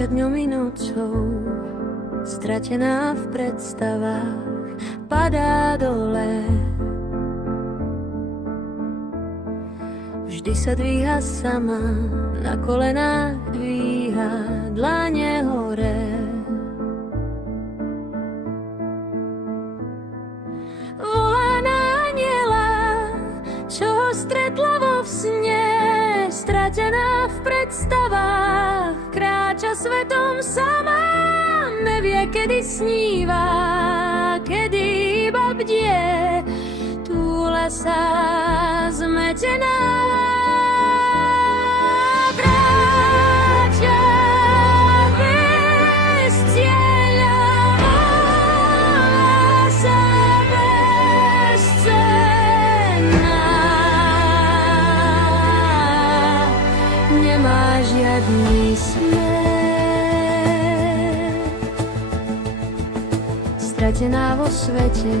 kráča dňom i nocou, stratená v predstavách, padá dole. Vždy sa dvíha sama, na kolenách dvíha dlane hore. Volá na anjela, čo ho stretla vo sne, stratená v predstavách, kráča svetom sama, nevie, kedy sníva, kedy iba bdie, túla sa zmetená. Kráča bez cieľa, volá sa bezcenná. Nemá žiadny smer, stratená vo svete,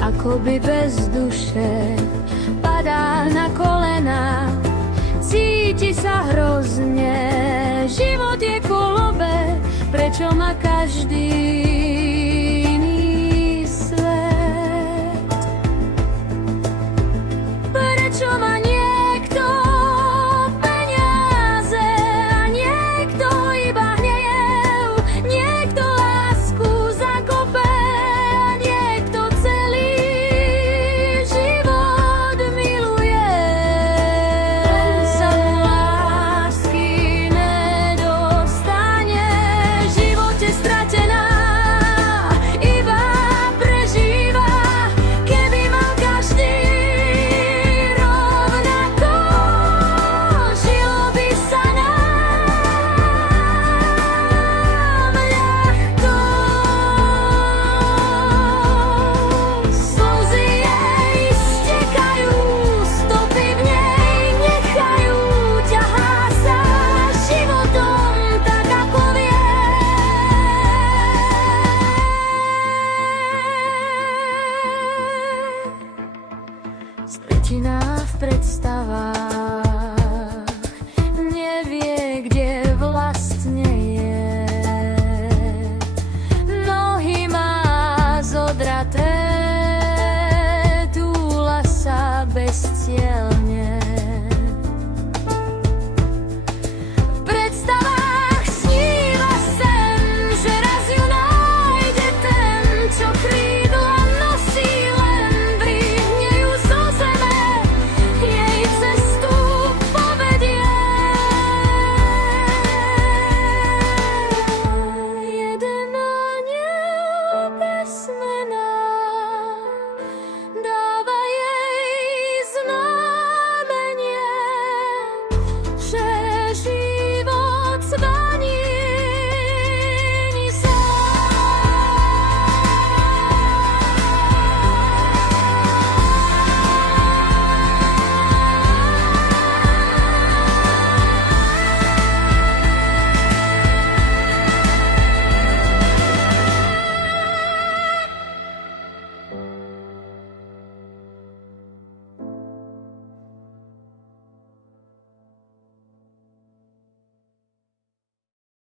akoby bez duše, padá na kolená, cíti sa hrozne, život je kolobe, prečo ma každý